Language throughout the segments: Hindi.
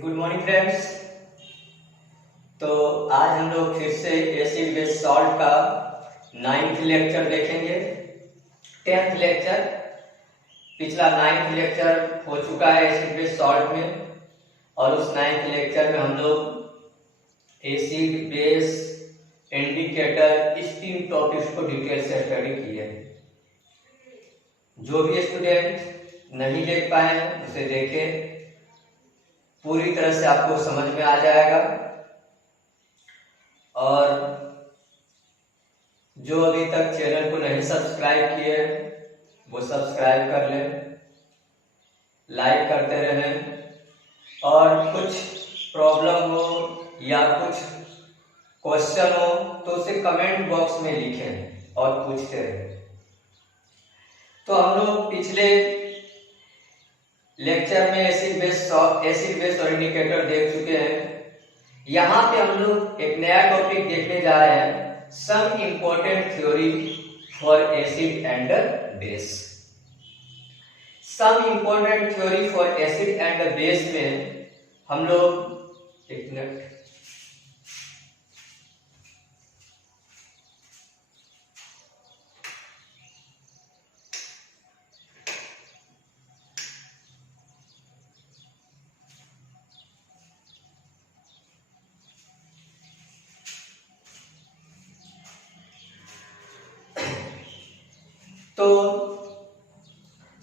Good morning friends. तो आज हम लोग फिर से एसिड बेस सॉल्ट का 9th लेक्चर देखेंगे। 10th लेक्चर, पिछला 9th लेक्चर हो चुका है एसिड बेस सॉल्ट में, और उस 9th लेक्चर में हम लोग एसिड बेस इंडिकेटर इस 3 टॉपिक्स को डिटेल से स्टडी किए। जो भी स्टूडेंट नहीं देख पाए हैं उसे देखें, पूरी तरह से आपको समझ में आ जाएगा। और जो अभी तक चैनल को नहीं सब्सक्राइब किए वो सब्सक्राइब कर लें, लाइक करते रहें, और कुछ प्रॉब्लम हो या कुछ क्वेश्चन हो तो उसे कमेंट बॉक्स में लिखें और पूछते रहें। तो हम लोग पिछले लेक्चर में एसिड बेस और इंडिकेटर देख चुके हैं। यहाँ पे हम लोग एक नया टॉपिक देखने जा रहे हैं, some important theory for acid and base. Some important theory for acid and base में हम लोग एक मिनट तो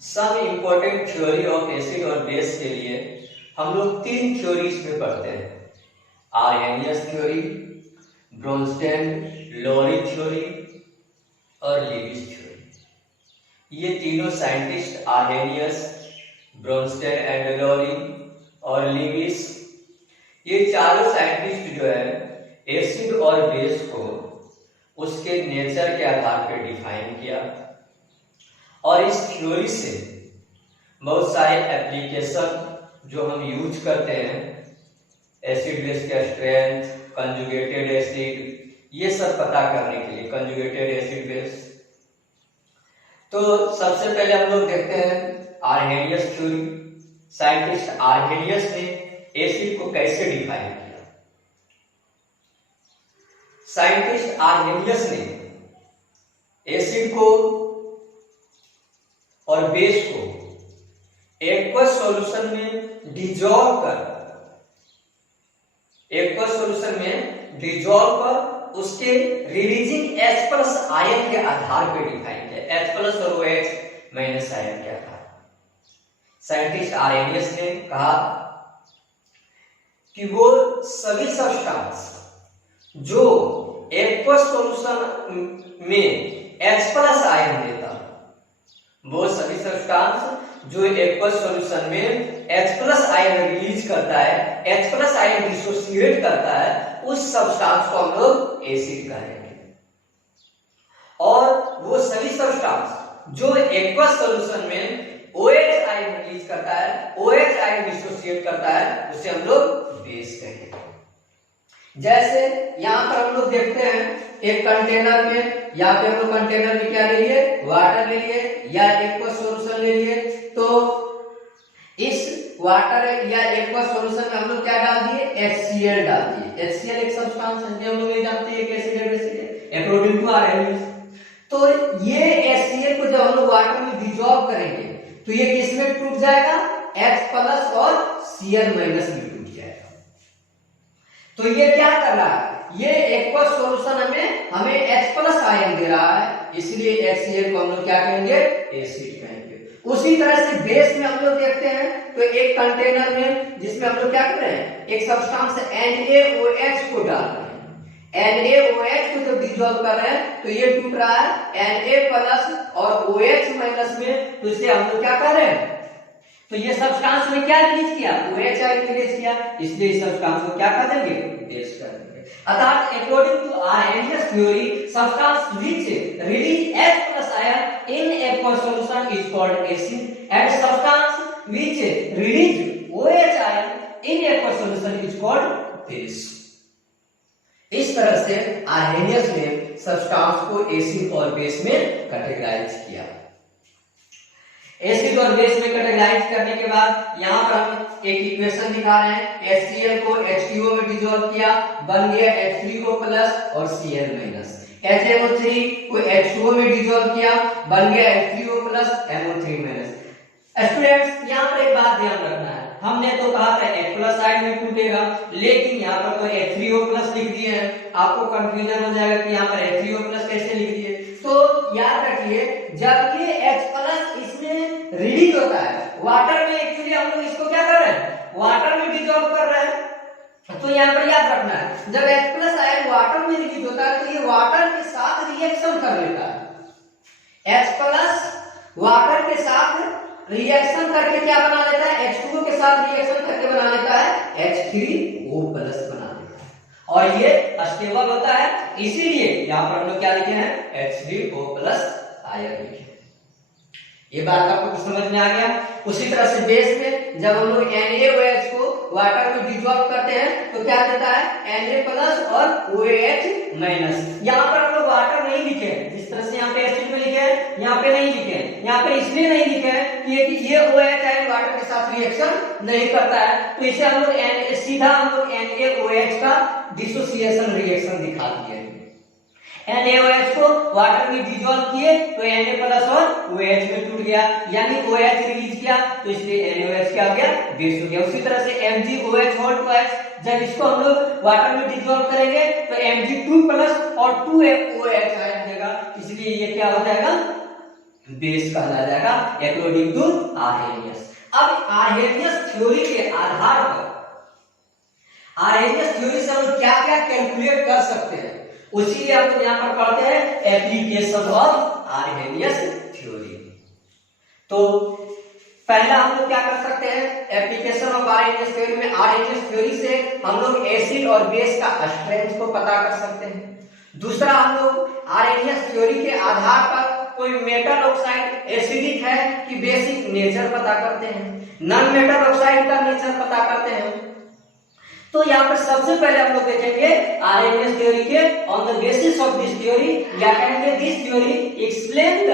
some important theory of acid और बेस के लिए हम लोग 3 थ्योरीज में पढ़ते हैं, आर्हेनियस थ्योरी, ब्रोंस्टेन-लोरी थ्योरी और लीविस थ्योरी। ये तीनों scientist Arrhenius, Bronsted and Lowry और लीविस, ये चारों साइंटिस्ट जो है एसिड और बेस को उसके नेचर के आधार पर डिफाइन किया, और इस थ्योरी से बहुत सारे एप्लीकेशन जो हम यूज करते हैं, एसिड बेस का स्ट्रेंथ, कंजुगेटेड एसिड, ये सब पता करने के लिए, कंजुगेटेड एसिड बेस। तो सबसे पहले हम लोग देखते हैं आर्हेनियस थ्योरी। साइंटिस्ट आर्हेनियस ने एसिड को कैसे डिफाइन किया। साइंटिस्ट आर्हेनियस ने एसिड को और बेस को एक्वस सॉल्यूशन में डिजॉल्व कर उसके रिलीजिंग H+ आयन के आधार पर डिफाइन किया, H+ और OH- आयन के आधार। साइंटिस्ट आर्हेनियस ने कहा कि वो सभी सब्सटेंस जो एक्वस सॉल्यूशन में H+ आयन देता, वो सभी सब्सटेंस जो एक्वस सॉल्यूशन में H+ आयन रिलीज करता है, H+ आयन डिसोसिएट करता है, उस सब्सटेंस को हम लोग एसिड कहेंगे। और वो सभी सब्सटेंस जो एक्वस सॉल्यूशन में OH आयन रिलीज करता है, OH आयन डिसोसिएट करता है, उसे हम लोग बेस कहेंगे। जैसे यहाँ पर हम लोग देखते हैं एक कंटेनर में, यहाँ पे हम लोग कंटेनर में क्या ले लिए, वाटर ले लिए या एक्वस सॉल्यूशन ले लिए। तो इस वाटर या एक्वस सॉल्यूशन में हम लोग क्या डाल दिए, HCl डाल दिए। HCl एक सब्सटेंस है, हम लोग ये जानते हैं कि एसिड है, बेस है, अकॉर्डिंग टू आर्हेनियस। तो ये HCl को जब हम लोग वाटर में डिसॉल्व करेंगे तो ये किस में टूट जाएगा, H+ और Cl- में टूट जाएगा। तो ये क्या कर रहा है, ये एक्वस सॉल्यूशन में हमें H+ आयन दे रहा है, इसलिए HCl को हम लोग क्या कहेंगे, एसिड कहेंगे। उसी तरह से बेस में हम लोग देखते हैं, तो एक कंटेनर में जिसमें हम लोग क्या कर रहे हैं, एक सब्सटेंस NaOH को डाल रहे हैं। NaOH को जब डिसॉल्व कर रहे हैं तो ये टूट रहा है Na+ और OH- में, तो इसे हम लोग क्या कर रहे हैं, तो ये सब्सटेंस में क्या रिलीज किया, OH आयन रिलीज किया, इसलिए इस सब्सटेंस को क्या कर देंगे, बेस कर देंगे। अर्थात according to Arrhenius theory, substance which release H+ ion in aqueous solution is called acid, and substance which release OH ion in aqueous solution is called base. इस तरह से आर्हेनियस ने सब्सटेंस को एसिड और बेस में कैटेगराइज किया। एसिड और बेस में कैटेगराइज करने के बाद यहाँ पर हम एक इक्वेशन दिखा रहे हैं। HCl को H2O में डिसॉल्व किया, बन गया H3O प्लस और Cl माइनस। HNO3 को H2O में डिसॉल्व किया, बन गया H3O plus NO3 minus. Students यहाँ पर एक बात ध्यान रखना है, हमने तो कहा था H प्लस साइड में टूटेगा, लेकिन यहाँ पर तो H3O प्लस लिख दिए हैं। आपको कंफ्यूजन हो जाएगा कि यहाँ पर H3O प्लस कैसे लिख दिए। तो याद रखिए, जब ये H प्लस इसमें रिलीज होता है वाटर में, एक्चुअली हम लोग इसको क्या कर रहे हैं, वाटर में डिसॉल्व कर रहे हैं। तो यहाँ पर याद रखना है, जब H प्लस आयन वाटर में रिलीज होता है तो ये वाटर के साथ रिएक्शन कर लेता है। H प्लस वाटर के साथ रिएक्शन करके क्या बना लेता है, H2O के साथ रिएक्शन करके बना लेता है H3O प्लस बना लेता है, और ये स्टेबल होता है। इसीलिए यहाँ पर हम लोग क्या लिखे हैं, H3O प्लस आयन लिखे। ये बात आपको कुछ समझ में आ गया। उसी तरह से बेस में जब हम लोग NaOH को वाटर में डिसॉल्व करते हैं तो क्या देता है, Na प्लस और OH माइनस। यहाँ पर हम लोग वाटर नहीं लिखे, जिस तरह से यहाँ पे एसिड में लिखे हैं, यहाँ पे नहीं लिखे। यहाँ पे इसलिए नहीं लिखे कि ये OH आयन वाटर के साथ रिएक्शन नहीं करता है, तो इसे हम लोग सीधा हम लोग NaOH का डिसोसिएशन रिएक्शन दिखा दिए। NaOH को वाटर में डिसॉल्व किए तो Na प्लस और OH में टूट गया, यानी OH रिलीज किया तो इसलिए NaOH क्या हो गया, बेस हो गया। उसी तरह से MgOH होल ट्वाइस, जब इसको हम लोग वाटर में डिसॉल्व करेंगे तो Mg2 प्लस और 2OH आयन देगा, इसलिए ये क्या हो जाएगा, बेस कहला जाएगा अकॉर्डिंग टू आर्हेनियस। अब आर्हेनियस थ्योरी के आधार पर, आर्हेनियस थ्योरी से हम क्या क्या कैलकुलेट कर सकते हैं, उसी हम लोग यहाँ पर पढ़ते हैं एप्लीकेशन ऑफ आर्हेनियस थ्योरी। तो पहला हम लोग क्या कर सकते हैं, एप्लीकेशन ऑफ आर्हेनियस थ्योरी में आर्हेनियस थ्योरी से हम लोग एसिड और बेस का स्ट्रेंथ को पता कर सकते हैं। दूसरा, हम लोग आर्हेनियस थ्योरी के आधार पर कोई मेटल ऑक्साइड एसिडिक है कि बेसिक नेचर पता करते हैं, नॉन मेटल ऑक्साइड का नेचर पता करते हैं। तो यहाँ पर सबसे पहले हम लोग देखेंगे आर्हेनियस थ्योरी के on the basis of this theory, या कहेंगे this theory explain the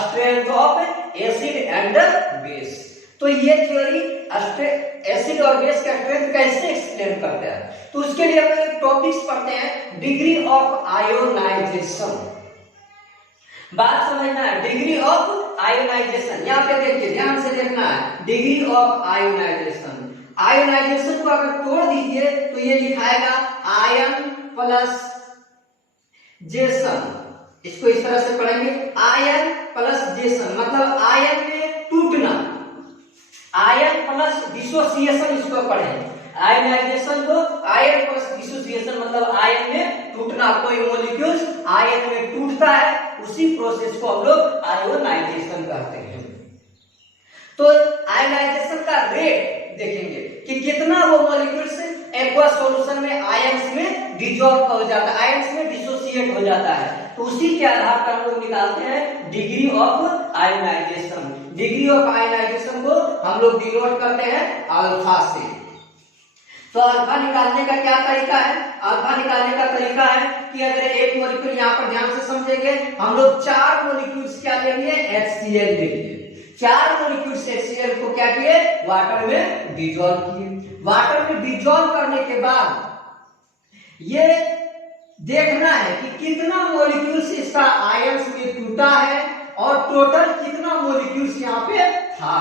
strength of acid and base. तो ये थ्योरी एसिड और बेस का स्ट्रेंथ कैसे एक्सप्लेन करता है, तो उसके लिए हम लोग टॉपिक्स पढ़ते हैं, डिग्री ऑफ आयोनाइजेशन। बात समझना है, डिग्री ऑफ आयोनाइजेशन। यहाँ पे देखिए, ध्यान से देखना है, डिग्री ऑफ आयोनाइजेशन। आयोनाइजेशन को अगर तोड़ दीजिए तो ये लिखाएगा आयन प्लस जेसन। इसको इस तरह से पढ़ेंगे, आयन प्लस जेसन मतलब आयन में टूटना, आयन प्लस डिसोसिएशन इसको पढ़ेंगे। आयनाइजेशन को आयन प्लस डिसोसिएशन मतलब आयन में टूटना, कोई मॉलिक्यूल्स आयन में टूटता है, उसी प्रोसेस को हम लोग आयोनाइजेशन कहते हैं। तो आयोनाइजेशन का रेट देखेंगे कि कितना वो मॉलिक्यूल्स एक्वा सॉल्यूशन में आयंस में डिसॉल्व हो जाता है, आयंस में डिसोसिएट हो जाता है, तो उसी के आधार पर हम लोग निकालते हैं degree of ionization. Degree of ionization को हम लोग डिनोट करते हैं अल्फा से। तो अल्फा निकालने का क्या तरीका है, अल्फा निकालने का तरीका है कि अगर एक मॉलिक्यूल, यहाँ पर ध्यान से समझेंगे, हम लोग 4 मॉलिक्यूल्स क्या लेंगे, HCl लेंगे। 4 मॉलिक्यूल्स HCl को क्या किए, वाटर में डिसॉल्व किए। वाटर में डिसॉल्व करने के बाद ये देखना है कि कितना मॉलिक्यूल्स इसका आयंस में टूटा है और टोटल कितना मॉलिक्यूल्स यहाँ पे था।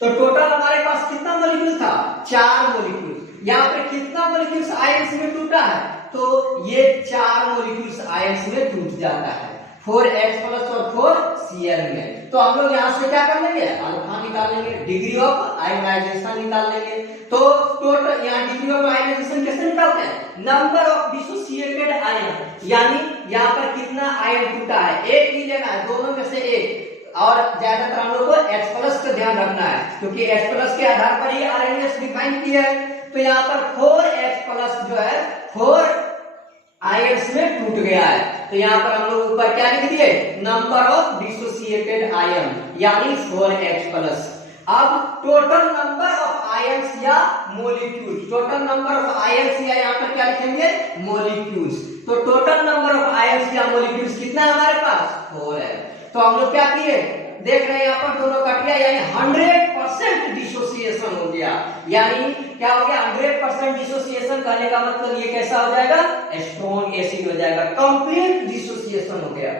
तो टोटल हमारे पास कितना मॉलिक्यूल था, 4 मॉलिक्यूल। यहाँ पे कितना मॉलिक्यूल्स आयंस में टूटा है, तो ये 4 मॉलिक्यूल्स आयंस में टूट जाता है, 4H प्लस और 4Cl में। तो हम लोग यहाँ से क्या कर लेंगे, अल्फा निकाल लेंगे, डिग्री ऑफ आयोनाइजेशन निकाल लेंगे। तो टोटल यहाँ डिग्री ऑफ आयोनाइजेशन कैसे निकालते हैं, नंबर ऑफ डिसोसिएटेड आयन, यानी यहाँ पर कितना आयन टूटा है, एक ही लेना है, दोनों में से एक। और ज्यादातर हम लोग को H प्लस का ध्यान रखना है, क्योंकि H प्लस के आधार पर ही आरएनएस डिफाइन किया है। तो यहाँ पर 4H प्लस जो है 4 आयंस में टूट गया है, तो यहाँ पर हम लोग ऊपर क्या लिख दिए, नंबर ऑफ डिसोसिएटेड आयन यानी 4H प्लस। अब टोटल नंबर ऑफ आयंस या molecules, total number of ions या यहाँ पर क्या लिखेंगे, मोलिक्यूल्स। तो टोटल नंबर ऑफ आयंस या मोलिक्यूल्स कितना है हमारे पास, 4 है। तो हम लोग क्या किए, देख रहे हैं यहाँ पर दोनों कट गया, यानी 100% डिसोसिएशन हो गया। यानी क्या हो गया? 100% डिसोसिएशन कहने का मतलब ये कैसा हो जाएगा? स्ट्रॉन्ग एसिड हो जाएगा, कंप्लीट डिसोसिएशन हो गया।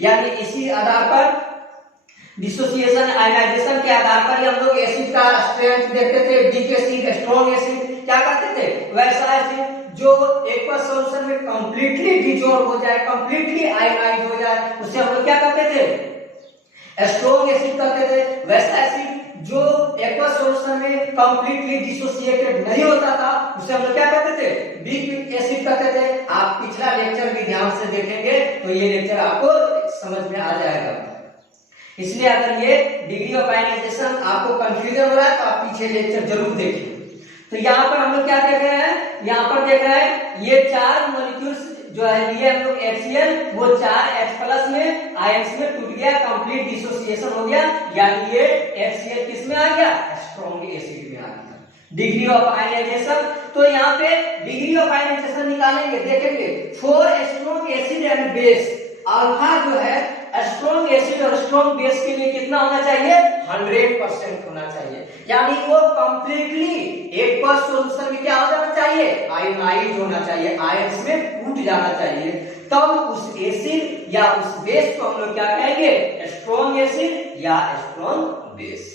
यानी इसी आधार पर डिसोसिएशन आयनाइजेशन के आधार पर हम लोग एसिड का स्ट्रेंथ देखते थे, वीक एसिड, स्ट्रॉन्ग एसिड क्या कहते थे? वैसा एसिड जो एक्वस सॉल्यूशन में कंप्लीटली डिसॉल्व हो जाए, कंप्लीटली आयनाइज हो जाए, उसे हम लोग क्या कहते थे? स्ट्रॉन्ग एसिड कहते थे। वैसा एसिड जो एक्वस सॉल्यूशन में कंप्लीटली डिसोसिएटेड नहीं होता था, उसे हम लोग क्या कहते थे? वीक एसिड कहते थे। आप पिछला लेक्चर भी ध्यान से देखेंगे तो ये लेक्चर आपको समझ में आ जाएगा। इसलिए अगर ये डिग्री ऑफ आयनाइजेशन आपको कंफ्यूजन हो रहा है तो आप पीछे लेक्चर जरूर देखिए। तो यहाँ पर हम लोग क्या देख रहे हैं? यहाँ पर देख रहे हैं ये 4 मॉलिक्यूल्स जो है लिए हम लोग HCl, वो 4 H+ में आयंस में टूट गया, कंप्लीट डिसोसिएशन हो गया, यानी ये HCl किस में आ गया? स्ट्रॉन्ग एसिड में आ गया। डिग्री ऑफ आयनाइजेशन, तो यहाँ पे डिग्री ऑफ आयनाइजेशन निकालेंगे, देखेंगे for strong acid and base, alpha जो है स्ट्रॉन्ग एसिड और स्ट्रॉन्ग बेस के लिए कितना होना चाहिए? 100% होना चाहिए। यानी वो कंप्लीटली एक्वस सॉल्यूशन में क्या हो जाना चाहिए? आयनाइज होना चाहिए, आयंस में टूट जाना चाहिए। तब उस एसिड या उस बेस को हम लोग क्या कहेंगे? स्ट्रॉन्ग एसिड या स्ट्रॉन्ग बेस।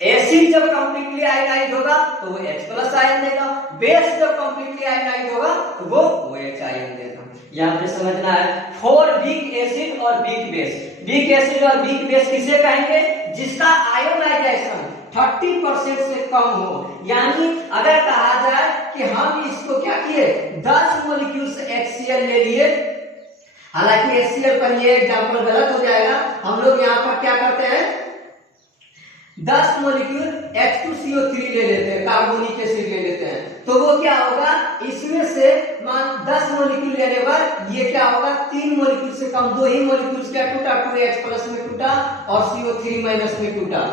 एसिड जब कंप्लीटली आयनाइज होगा तो वो H+ आयन देगा, बेस जब कंप्लीटली आयनाइज होगा तो वो OH आयन देगा। यहाँ पे समझना है फॉर वीक एसिड और वीक बेस। वीक एसिड और वीक बेस किसे कहेंगे? जिसका आयोनाइजेशन 30% से कम हो। यानी अगर कहा जाए कि हम इसको क्या किए, 10 मॉलिक्यूल्स HCl ले लिए, हालांकि HCl पर ये एग्जांपल गलत हो जाएगा, हम लोग यहाँ पर क्या करते हैं, 10 मॉलिक्यूल H2CO3 ले लेते हैं, कार्बोनिक एसिड ले लेते हैं, तो वो क्या होगा? इसमें से मान 10 मॉलिक्यूल लेने पर ये क्या होगा? 3 मॉलिक्यूल से कम, 2 ही मॉलिक्यूल्स क्या टूटा? 2H+ में टूटा और CO3- में टूटा।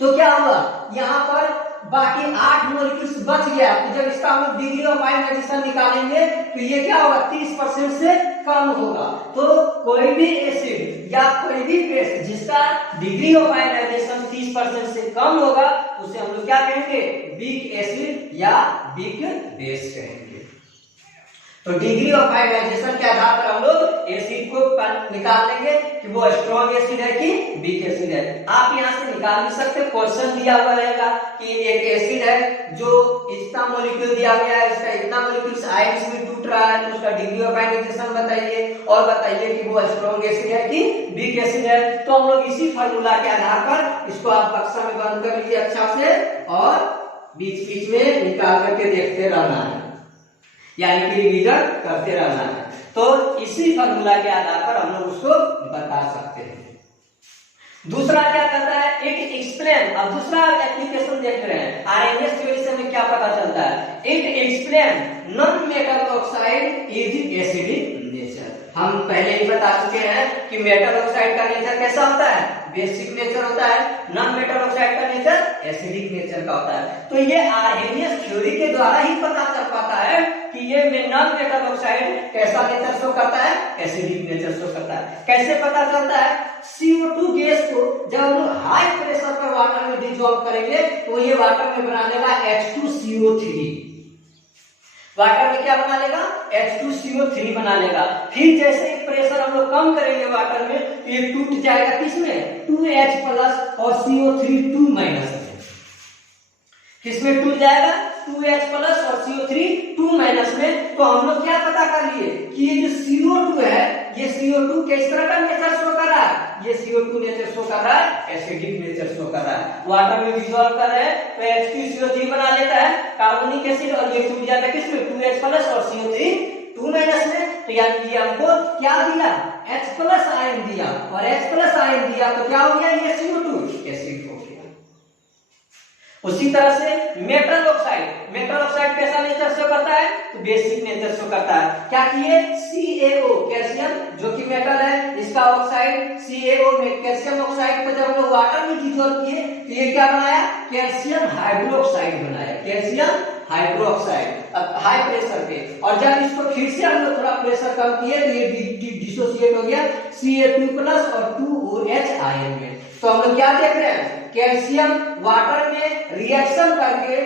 तो क्या होगा? यहाँ पर बाकी 8 मॉलिक्यूल्स बच गया। तो जब इसका हम डिग्री ऑफ आयनाइजेशन निकालेंगे तो ये क्या होगा? 30% से कम होगा। तो कोई भी एसिड या कोई भी बेस जिसका डिग्री ऑफ आयनाइजेशन 30% से कम होगा उसे हम लोग क्या कहेंगे? वीक एसिड या वीक बेस कहेंगे। तो डिग्री ऑफ आयनाइजेशन के आधार पर हम लोग एसिड को निकाल लेंगे कि वो स्ट्रॉन्ग एसिड है कि वीक एसिड है। आप यहाँ से निकाल भी सकते, क्वेश्चन दिया हुआ रहेगा कि एक एसिड है जो इतना मॉलिक्यूल दिया गया है, इसका इतना मॉलिक्यूल्स आयंस में टूट रहा है, तो उसका डिग्री ऑफ आयनाइजेशन बताइए और बताइए कि वो स्ट्रॉन्ग एसिड है कि वीक एसिड है। तो हम लोग इसी फार्मूला के आधार पर इसको आप बक्सा में बंद कर लीजिए अच्छा से, और बीच बीच में निकाल करके देखते रहना है, यानी कि रिवीजन करते रहना है। तो इसी फार्मूला के आधार पर हम लोग उसको बता सकते हैं। दूसरा क्या करता है? It explain. अब दूसरा एप्लीकेशन देख रहे हैं, आरएनएस थ्योरी से हमें क्या पता चलता है? It explain non metal oxide is acidic nature. हम पहले ही बता चुके हैं कि मेटल ऑक्साइड का नेचर कैसा होता है? बेसिक नेचर होता है। नॉन मेटल ऑक्साइड का नेचर एसिडिक नेचर का होता है। तो ये आरएनएस थ्योरी के द्वारा ही पता चल पाता है कि ये नॉन मेटल ऑक्साइड कैसा नेचर शो करता है? एसिडिक नेचर शो करता है। कैसे पता चलता है? CO2 गैस को जब हम लोग हाई प्रेशर पर वाटर में डिसॉल्व करेंगे तो ये वाटर में बना लेगा H2CO3। वाटर में क्या बना लेगा? H2CO3 बना लेगा। फिर जैसे ही प्रेशर हम लोग कम करेंगे वाटर में तो ये टूट जाएगा किसमें? 2H+ और CO3 2- में। किसमें टूट जाएगा? 2H+ और CO3 2- में। तो हम लोग क्या पता कर लिए कि ये जो CO2 है, ये CO2 किस तरह का नेचर शो कर रहा है? ये CO2 नेचर शो कर रहा है, एसिडिक नेचर शो कर रहा है। वाटर में डिसॉल्व कर रहे हैं तो H2CO3 बना लेता है कार्बोनिक एसिड, और ये टूट जाता है किसमें? 2H+ और CO3 2- में। तो यानी कि हमको क्या दिया? H+ आयन दिया, और H+ आयन दिया तो क्या हो गया? ये CO2 एसिड हो गया। उसी तरह से मेटल ऑक्साइड कैसा नेचर शो करता है? तो बेसिक नेचर शो करता है। क्या किए? CaO कैल्शियम जो कि मेटल है, इसका ऑक्साइड CaO में कैल्शियम ऑक्साइड को जब हम लोग वाटर में डिसॉल्व किए तो ये क्या बनाया, कैल्शियम हाइड्रोक्साइड बनाया, कैल्शियम हाइड्रोक्साइड अब हाई प्रेशर पे। और जब इसको फिर से हम लोग थोड़ा प्रेशर कम किए तो ये डिसोसिएट हो गया Ca2+ और 2OH आयन में। तो हम लोग क्या देख रहे हैं, कैल्शियम वाटर में रिएक्शन करके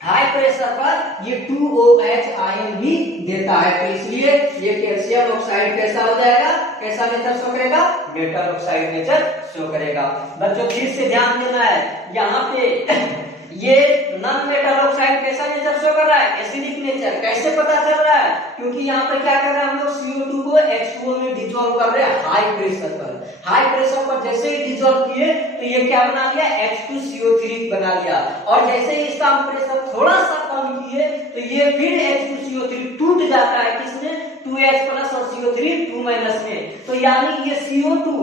हाई प्रेशर पर ये 2OH आयन भी देता है, तो इसलिए ये कैल्शियम ऑक्साइड कैसा हो जाएगा, कैसा नेचर शो करेगा, मेटल ऑक्साइड नेचर शो करेगा। बच्चों फिर से ध्यान देना है, यहाँ पे ये नॉन मेटल ऑक्साइड कैसा नेचर शो कर रहा है, एसिडिक नेचर। कैसे पता चल रहा है, क्योंकि यहाँ पर क्या कर रहे हैं हम लोग, CO2 को H2O में डिसॉल्व कर रहे हैं हाई प्रेशर पर। हाई प्रेशर पर जैसे ही डिसॉल्व किए तो ये क्या बना लिया, H2CO3 बना लिया। और जैसे ही इसका प्रेशर थोड़ा सा कम किए तो ये फिर H2CO3 टूट जाता है किसमें, 2H+ और CO3 2- में। तो यानी ये CO2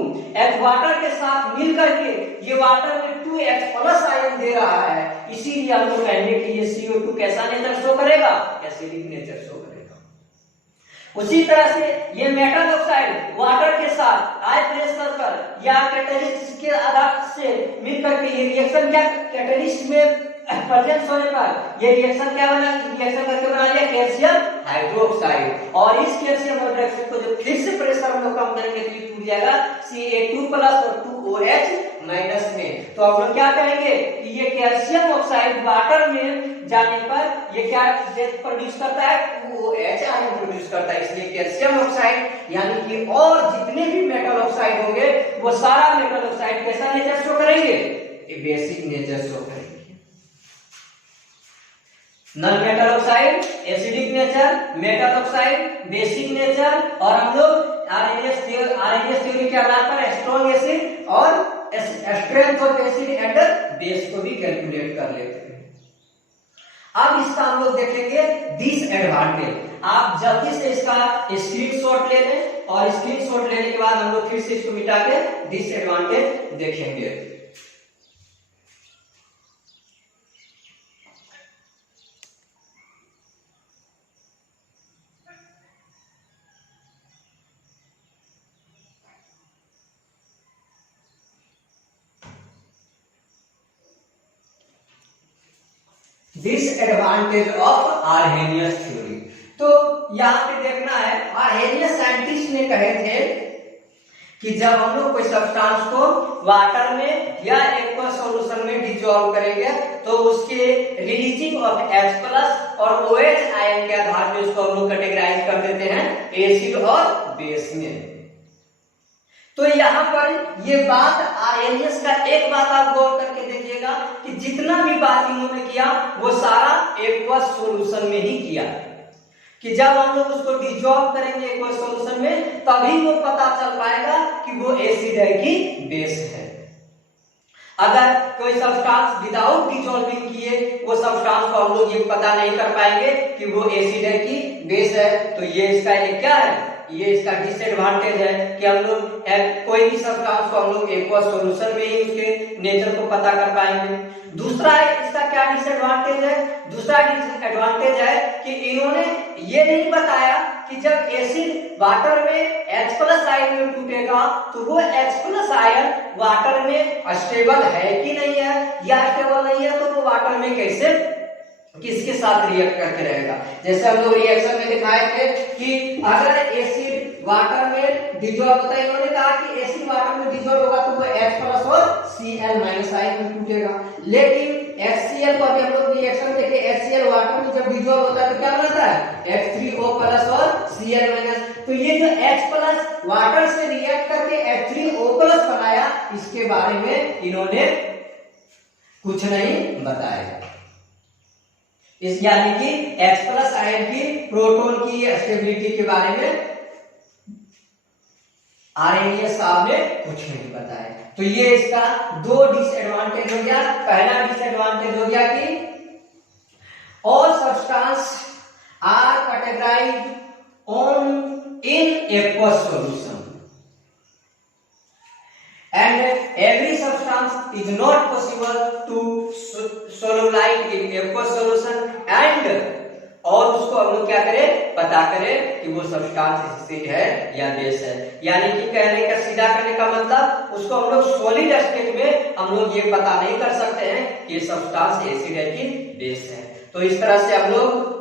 वाटर के साथ मिल करके ये वाटर में 2H+ आयन दे रहा है, इसीलिए हम लोग कहेंगे कि ये CO2 कैसा नेचर शो करेगा, एसिडिक नेचर शो करेगा। उसी तरह से ये मेटल ऑक्साइड वाटर के साथ हाई प्रेशर पर या कैटलिस्ट के आधार से मिल करके ये रिएक्शन क्या, कैटलिस्ट में प्रेजेंस होने पर ये रिएक्शन क्या बना, रिएक्शन करके बना लिया कैल्शियम हाइड्रोक्साइड। और इस कैल्शियम हाइड्रोक्साइड को जब फिर से प्रेशर हम लोग कम करेंगे तो ये टूट जाएगा Ca2+ और 2OH- में। तो हम लोग क्या कहेंगे कि ये कैल्शियम ऑक्साइड वाटर में जाने पर ये क्या प्रोड्यूस करता है, 2OH आयन प्रोड्यूस करता है। इसलिए कैल्शियम ऑक्साइड यानी कि और जितने भी मेटल ऑक्साइड होंगे वो सारा मेटल ऑक्साइड कैसा नेचर शो करेंगे, बेसिक नेचर शो करेंगे। Non metal oxide acidic nature, metal oxide basic nature, और हम लोग आरएनएस थ्योरी के आधार पर स्ट्रॉन्ग एसिड और strength of acid and base को भी कैलकुलेट कर लेते हैं। अब इसका हम लोग देखेंगे डिसएडवांटेज। आप जल्दी से इसका स्क्रीनशॉट ले लें और स्क्रीनशॉट लेने के बाद हम लोग फिर से इसको मिटा के डिसएडवांटेज देखेंगे। Disadvantage of Arrhenius theory. तो यहां पे देखना है, आर्हेनियस साइंटिस्ट ने कहे थे कि जब हम लोग कोई सब्सटेंस को वाटर में या एक्वा सॉल्यूशन में डिसॉल्व करेंगे तो उसके रिलीजिंग ऑफ H+ और OH आयन के आधार पे उसको हम लोग कैटेगराइज कर देते हैं एसिड और बेस में। तो यहाँ पर ये बात आर्हेनियस का एक बात आप गौर करके देखिएगा कि जितना भी बात इन्होंने किया वो सारा एक्वा सॉल्यूशन में ही किया, कि जब हम लोग उसको डिसॉल्व करेंगे एक्वा सॉल्यूशन में तभी वो पता चल पाएगा कि वो एसिड है कि बेस है। अगर कोई सब्सटेंस विदाउट डिसॉल्विंग किए वो सब्सटेंस को हम लोग ये पता नहीं कर पाएंगे कि वो एसिड है कि बेस है। तो ये इसका एक क्या है, ये इसका डिसएडवांटेज है कि हम लोग कोई भी सब्सटेंस को हम लोग एक्वा सॉल्यूशन में ही उसके नेचर को पता कर पाएंगे। दूसरा इसका क्या डिसएडवांटेज है, दूसरा डिसएडवांटेज है कि इन्होंने ये नहीं बताया कि जब एसिड वाटर में H+ आयन में टूटेगा तो वो H+ आयन वाटर में स्टेबल है कि नहीं है, या स्टेबल नहीं है तो वो वाटर में कैसे किसके साथ रिएक्ट करके रहेगा। जैसे हम लोग रिएक्शन में दिखाए थे कि अगर एसिड वाटर में डिसॉल्व होता है, इन्होंने कहा कि एसिड वाटर में डिसॉल्व होगा तो वो H+ और Cl- आयन में टूटेगा। लेकिन HCl को अभी हम लोग रिएक्शन देखे, HCl वाटर में जब डिसॉल्व होता है तो क्या बनता है, H3O+ और Cl-। तो ये जो H+ वाटर से रिएक्ट करके H3O+ बनाया, इसके बारे में इन्होंने कुछ नहीं बताया। इस यानी कि H+ आयन की प्रोटॉन की स्टेबिलिटी के बारे में आर्हेनियस साहब ने कुछ नहीं बताया। तो ये इसका दो डिसएडवांटेज हो गया। पहला डिसएडवांटेज हो गया कि all substance are categorized on in aqueous solution and every substance is not possible to solubilize in aqueous solution and और उसको हम लोग क्या करें पता करें कि वो सब्सटेंस एसिड है या बेस है। यानी कि कहने का सीधा करने का मतलब उसको हम लोग सॉलिड स्टेट में हम लोग ये पता नहीं कर सकते हैं कि ये सब्सटेंस एसिड है कि बेस है। तो इस तरह से हम लोग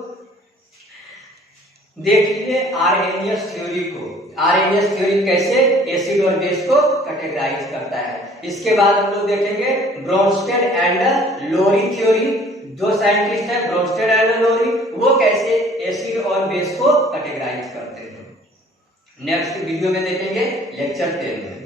देख लीजिए आर्हेनियस थ्योरी को। आर्हेनियस थ्योरी कैसे एसिड और बेस को कैटेगराइज करता है। इसके बाद हम लोग देखेंगे ब्रोंस्टेड एंड लोरी थ्योरी। जो साइंटिस्ट है ब्रोंस्टेड एंड लोरी, वो कैसे एसिड और बेस को कैटेगराइज करते हैं। नेक्स्ट वीडियो में देखेंगे लेक्चर 10 में।